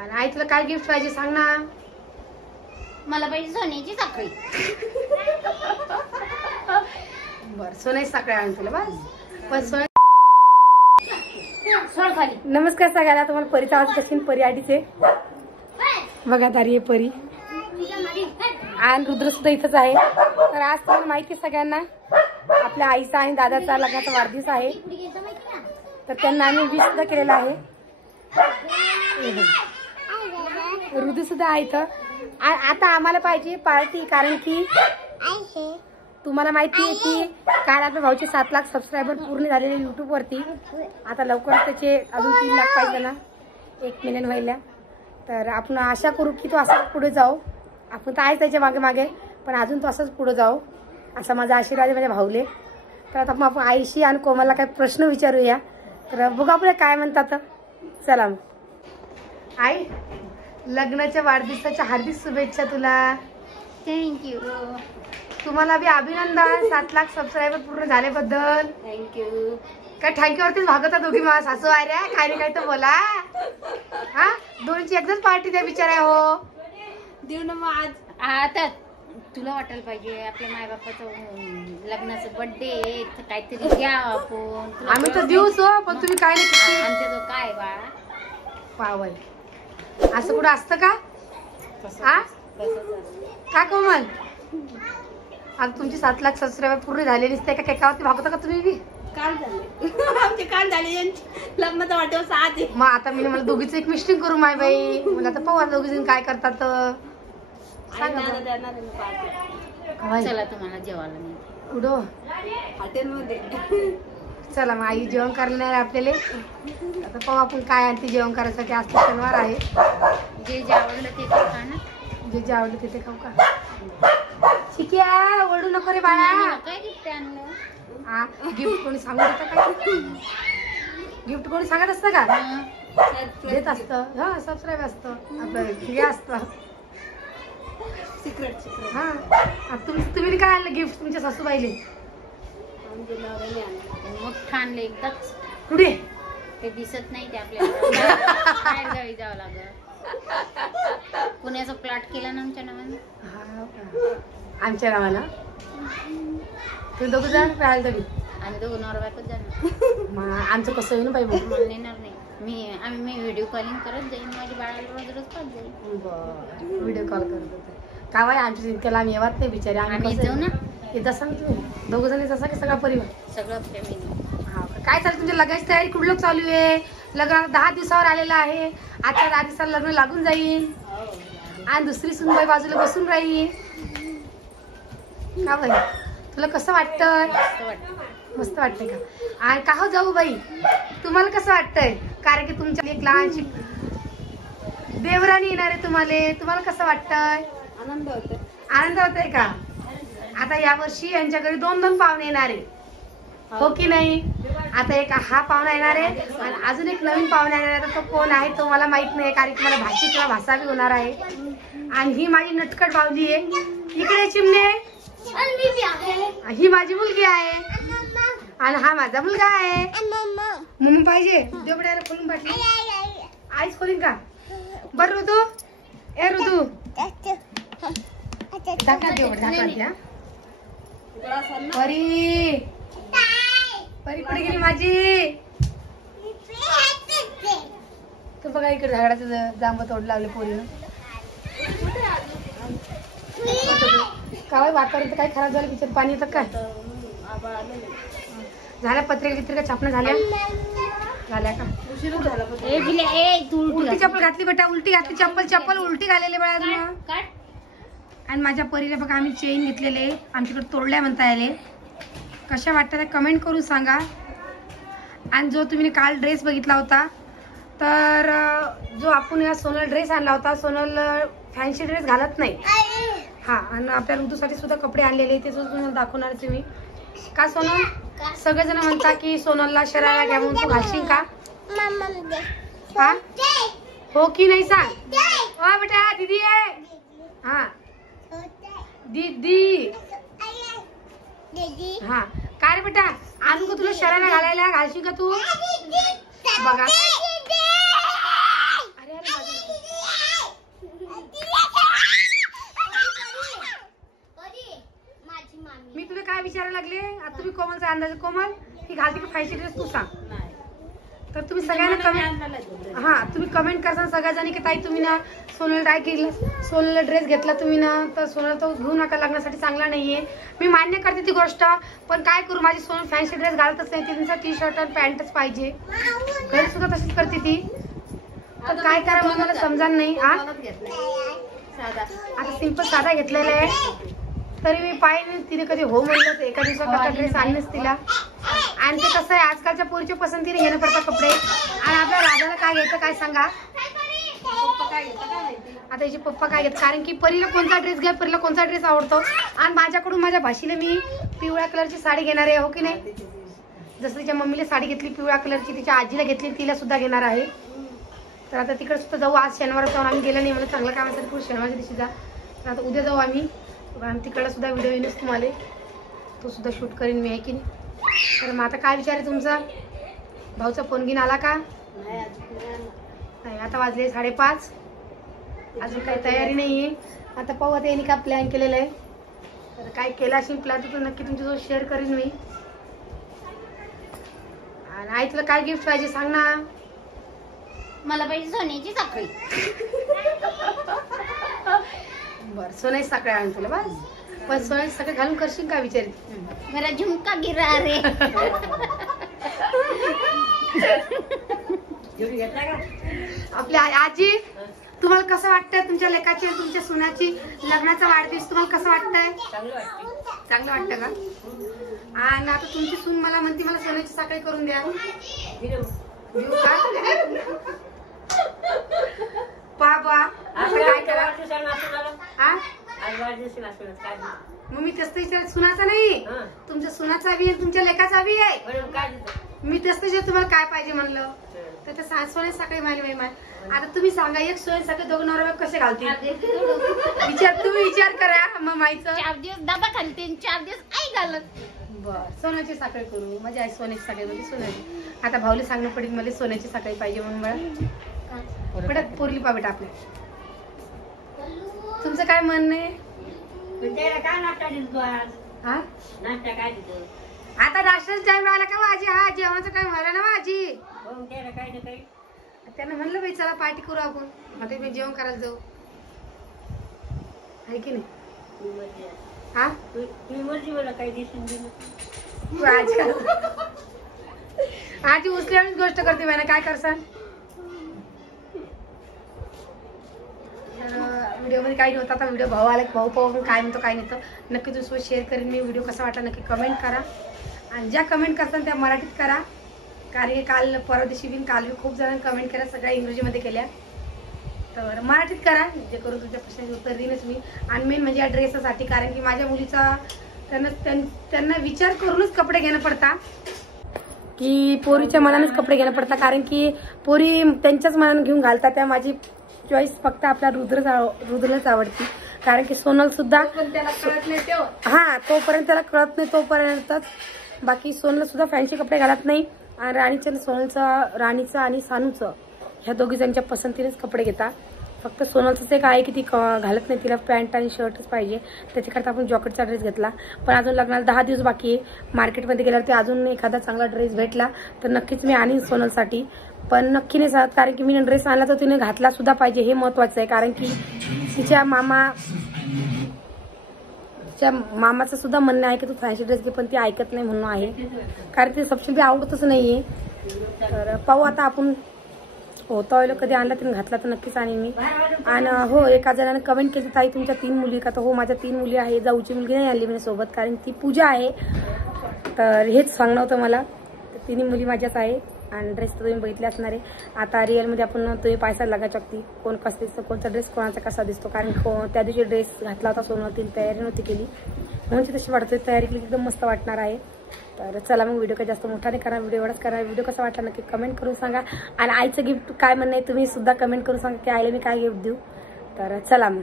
आणि आई तुला काय गिफ्ट पाहिजे सांग ना. मला पाहिजे सोन्याची साखळी. बर सोन्याची साखळी आण तुला बस. पण सोन्या सोड खाली. नमस्कार सगळ्यांना. तुम्हाला परीचा आवाज कशी परी आडीचे बघा दारी आहे परी आणि रुद्र सुद्धा इथंच आहे. तर आज तुम्हाला माहिती आहे सगळ्यांना आपल्या आईचा आणि दादाचा लग्नाचा वाढदिवस आहे. तर त्यांना आम्ही विश सुद्धा केलेला आहे. रुद्र सुद्धा आहे इथं. आता आम्हाला पाहिजे पार्टी कारण की तुम्हाला माहिती आहे की काल आपल्या भाऊचे 7 लाख सबस्क्रायबर पूर्ण झालेले युट्यूब वरती. आता लवकरच त्याचे अजून 3 लाख पाहिजे ना 1 मिलियन व्हायला. तर आपण आशा करू की तो असंच पुढे जाऊ. आपण तर आहेच त्याच्या मागे मागे पण अजून तो असंच पुढे जाऊ असा माझा आशीर्वाद आहे माझ्या भाऊले. तर आता आपण आईशी आणि कोमलला काही प्रश्न विचारूया. तर बघू आपल्याला काय म्हणतात. चला मग. आई लग्नाच्या वाढदिवसाच्या हार्दिक शुभेच्छा तुला. थँक्यू. तुम्हाला बी अभिनंदन 7 लाख सबस्क्रायबर पूर्ण झाल्याबद्दल. थँक्यू. काय थँक्यूवरतीच भागत दोघी मला सासू आऱ्या काय नाही काय तर बोला. हा दोनची एकदम पार्टी द्या बिचारा हो. देऊ ना मग आज. आता तुला वाटायला पाहिजे आपल्या मायबापाचं लग्नाचं बर्थडे काहीतरी द्या आपण. आम्ही तर देऊच हो पण तुम्ही काय नाही. आमच्या जो काय बाळा पावल असं कुठं असतं का. का कोमल आज तुमची 7 लाख सबस्क्रायबर पूर्ण झालेली असते का केकावरती भागवता का तुम्ही बी. काल झाले आमचे काल झाले लग्नाचा वाढदिवस आज. मग आता मी मला दोघीच एक मिस्टिंग करू माय बाई. मला आता पाहू दोघी जण काय करतात. चला तुम्हाला जेवायला नाही कुठं हॉटेलमध्ये. चला मग आई जेवण करायला नाही आपल्याला. आता पाहू आपण काय आणते जेवण करायसाठी. आज शनिवार आहे. जे जे आवडलं ते खा ना. जे आवडलं तिथे खाऊ का. ठीक आहे ओढू नको रे बाळा. काय गिफ्ट आणलं. हा गिफ्ट कोणी सांगू देतं काय. गिफ्ट कोणी सांगत असतं का देत असतं. हा सबस्क्राईब असतं आपलं हे असतं सिक्रेट. हा तुम्ही काय आणलं गिफ्ट तुमच्या सासूबाईले. मग आणलं एकदाच. कुठे ते दिसत नाही ते आपल्याला बाहेर गावी जावं लागलं. पुण्याचा प्लॉट केला ना आमच्या नावाने. आमच्या नावाला तुम्ही दोघं जण राहाल तरी आम्ही दोघं नवरा बायकोच जाणार. मग आमचं कसं होईल पाहिजे. मला नेणार नाही. मी व्हिडिओ कॉलिंग करत जाईन. माझ्या बाळाला रोज रोज पाहत जाईल. बरं व्हिडिओ कॉल करत होते का बाई. आमच्या इतक्याला आम्ही येवत नाही बिचारे. आम्ही जाऊ ना येत सांग तुम्ही दोघं जण जसा की सगळा परिवार सगळं फॅमिली. हा काय चालू तुमच्या लग्नाची तयारी कुठं लोक चालू आहे. लग्नाला 10 दिवसावर आलेला आहे. आजच्या 10 दिवसाला लग्न लागून जाईल आणि दुसरी सुनबाई बाजूला बसून राहील. का बाई तुला कसं वाटतंय. मस्त वाटतंय का. आणि का हो जाऊ बाई तुम्हाला कसं वाटतंय कारण की तुमच्या एक लहानशी देवराणी येणार आहे तुम्हाला कसं वाटतंय. आनंद होतोय. आनंद होतोय का. आता यावर्षी यांच्या घरी 2 पाहुणे येणार आहे हो की नाही. आता एक हा पाहुणा येणार आहे आणि अजून एक नवीन पाहुणा येणार आहे. तो कोण आहे तो मला माहित नाही कारण की मला भाषी किंवा भाषा बी होणार आहे. आणि ही माझी नटखट भाऊजी आहे. इकडे चिमणे ही माझी मुलगी आहे आणि हा माझा मुलगा आहे. मम्मी पाहिजे देवड्याला खोलून पाठली आईच खोलीन का. बर ऋतू ए ऋतू ढाका देवड परी परी कुठे गेली माझी. तू बघा इकडे झाडाचं जांब तोड लावले पोरीनं. काय वातावरण काय खराब झालं बिचार. पाणी येतं काय झाल्या. पत्रिका छापणं झाल्या का. उशीरच झाला. उलटी चप्पल घातली बेटा. उलटी घातली चप्पल उलटी घालेले बाळा. आणि माझ्या परीला बघा आम्ही चेन घेतलेले आमच्याकडे तोडल्या म्हणता येईल. कशा वाटतात कमेंट करून सांगा. आणि जो तुम्ही काल ड्रेस बघितला होता तर जो आपण या सोनल ड्रेस आणला होता. सोनल फॅन्सी ड्रेस घालत नाही. हा आणि आपल्या ऋतूसाठी सुद्धा कपडे आणलेले ते सुद्धा तुम्हाला दाखवणार तुम्ही. का सोनल सगळेजण म्हणता की सोनलला शरारा घ्या म्हणून तू घालशील का. हा हो की नाही सांग. हा बेटा दीदी आहे. हा दीदी हा काय रे बेटा आणू का तुला शरारा घालायला घालशील का तू. बघा अरे लागले आता तुम्ही कोमलचा अंदाज. कोमल ही घालते की फॅन्सी ड्रेस तू सांग. तर तुम्ही सगळ्यांना कमेंट तुम्ही कमेंट करसान सगळ्याजणी की ताई तुम्ही ना सोनल काय केलं, सोनलला ड्रेस घेतला तुम्ही ना, तर सोनल तो घेऊ नका, लग्नासाठी चांगला नाहीये. मी मान्य करते ती गोष्ट, पण काय करू माझी सोनल फॅन्सी ड्रेस घालतच नाही. तिचा टी शर्ट आणि पॅन्टच पाहिजे. घरी सुद्धा तशीच करते ती. तर काय करा मग मला समजा नाही. आता सिंपल साधा घेतलेला आहे. तरी मी पाहिजे तिने कधी हो म्हणलं तर एका दिवसाकरता ड्रेस आणलेच तिला. आणि ते कसं आहे आजकालच्या पोरीच्या पसंतीने घेणं पडतात कपडे. आणि आपल्या राजाला काय घ्यायचं काय सांगा. आता हिचे पप्पा काय घेतात, कारण की परीला कोणता ड्रेस घ्या, परीला कोणता ड्रेस आवडतो. आणि माझ्याकडून माझ्या भाषीला मी पिवळ्या कलरची साडी घेणार आहे, हो की नाही. जसं तिच्या मम्मीला साडी घेतली पिवळ्या कलरची, तिच्या आजीला घेतली, तिला सुद्धा घेणार आहे. तर आता तिकडे सुद्धा जाऊ. आज शनिवार जाऊन आम्ही गेलो नाही, मला चांगलं काम असेल पुढे शनिवारच्या दिवशी जा. तर आता उद्या जाऊ आम्ही. तिकडला सुद्धा व्हिडिओ येईनच तुम्हाला, तो सुद्धा शूट करीन मी, आहे की नाही. तर मग आता काय विचार आहे तुमचा. भाऊचा फोन घेऊन आला का नाही. आता वाजले 5:30, अजून काही तयारी नाहीये. आता पाहू आता यांनी काय प्लॅन केलेला आहे. तर काय केला असेल प्लॅन तर नक्की तुमच्यासोबत शेअर करीन मी. आणि आई तुला काय गिफ्ट पाहिजे सांग ना. मला पाहिजे सोन्याची साखळी. बर सोन्याची साखळी आणून तुला बस. पण सोन्याची साखळी घालून करशील का विचार. मेरा झुमका गिरा रे. आपल्या आजी तुम्हाला कसं वाटतंय तुमच्या लेकाची तुमच्या सोन्याची लग्नाचा वाढदिवस तुम्हाला कसं वाटतंय. चांगलं वाटतं का. आणि आता तुमची सून मला म्हणते मला सोन्याची साखळी करून द्या. देऊ का बाबा. असं काय करा मग मी तेच विचार सुनाचा नाही तुमच्या सुनाचा बी आहे तुमच्या लेकाचा बी आहे. मी तेच तुम्हाला काय पाहिजे म्हणलं तर ते सोन्याची साखळी माहिती माय. आता तुम्ही सांगा एक सोन्याची साखळी दोघं नवरा कसे घालतील विचार तुम्ही विचार करा. मग माहिती 4 दिवस डबा घालते 4 दिवस आई घालत. बर सोन्याची साखळी करू. माझी आई सोन्याची साखळी म्हणजे सोन्याची. आता भाऊला सांगणं पडेल मला सोन्याची साखळी पाहिजे म्हणून. मला पडत पोरली पा बेटा आपल्या. तुमचं काय म्हणणं आहे. आता नाश्त्याचा टाइम राहिला का माझी. हा जेवणाचा टाइम व्हायला ना माझी. त्यांना म्हणलं बाई चला पार्टी करू आपण. आता मी जेवण करायला जाऊ आहे की नाही. हा आजी उचल्यानेच गोष्ट करते बाई ना काय करसान. व्हिडिओ मध्ये काही नव्हतं. आता व्हिडिओ भाऊ आला भाऊ पाहू काय म्हणतो काय नव्हतं नक्की तुझ्यासोबत शेअर करेन मी. व्हिडिओ कसा वाटला नक्की कमेंट करा. आणि ज्या कमेंट करतात त्या मराठीत करा. कारण की काल परवा दिवशी बी काल बी खूप जणांनी कमेंट केल्या सगळ्या इंग्रजीमध्ये केल्या. तर मराठीत करा जे करून तुमच्या प्रश्नाचे उत्तर देईनच मी. आणि मेन म्हणजे या ड्रेससाठी कारण की माझ्या मुलीचा त्यांना विचार करूनच कपडे घेणं पडतात की पोरीच्या मनानेच कपडे घेणं पडतात. कारण की पोरी त्यांच्याच मनाने घेऊन घालतात. त्या माझी चॉईस फक्त आपल्या रुद्रलाच आवडती. कारण की सोनल सुद्धा त्याला कळत नाही हा तोपर्यंत त्याला कळत नाही तोपर्यंतच. बाकी सोनल सुद्धा फॅन्सी कपडे घालत नाही. आणि राणीचं राणीचं आणि सानूचं ह्या दोघी जणांच्या पसंतीनेच कपडे घेतात. फक्त सोनलचंच एक आहे की ती घालत नाही. तिला पॅन्ट आणि शर्टच पाहिजे. त्याच्याकरता आपण जॉकेटचा ड्रेस घेतला. पण अजून लग्नाला 10 दिवस बाकी आहे. मार्केटमध्ये गेल्यावर ते अजून एखादा चांगला ड्रेस भेटला तर नक्कीच मी आणीन सोनलसाठी. पण नक्की नाही सांगत कारण की मी ड्रेस आणला तर तिने घातला सुद्धा पाहिजे हे महत्वाचं आहे. कारण की तिच्या मामाचं सुद्धा म्हणणं आहे की तू फॅन्सी ड्रेस घे पण ती ऐकत नाही म्हणून आहे. कारण ती सबसिडी बी आवडतच नाहीये. तर पाहू आता आपण होता ऑइल कधी आणला तिने घातला तर नक्कीच आणीन मी. आणि हो एका जणाने कमेंट केली ताई तुमच्या 3 मुली का. तर हो माझ्या 3 मुली आहे. जाऊची मुलगी नाही आणली मी सोबत कारण ती पूजा आहे. तर हेच सांगणं होतं मला. 3 मुली माझ्याच आहे. आणि ड्रेस तर तुम्ही बघितले असणार आहे. आता रिअलमध्ये आपण तुम्ही पैसा लागा शकते कोण कसं दिसतं कोणता ड्रेस कोणाचा कसा दिसतो. कारण त्या दिवशी ड्रेस घातला होता सोनल तिने तयारी नव्हती केली म्हणून तशी वाटते. तयारी केली एकदम मस्त वाटणार आहे. तर चला मग व्हिडिओ काही जास्त मोठा नाही करा. व्हिडिओ एवढाच करा. व्हिडिओ कसा वाटला नक्की कमेंट करून सांगा. आणि आईचं गिफ्ट काय म्हणणं आहे तुम्ही सुद्धा कमेंट करून सांगा की आईला मी काय गिफ्ट देऊ. तर चला मग.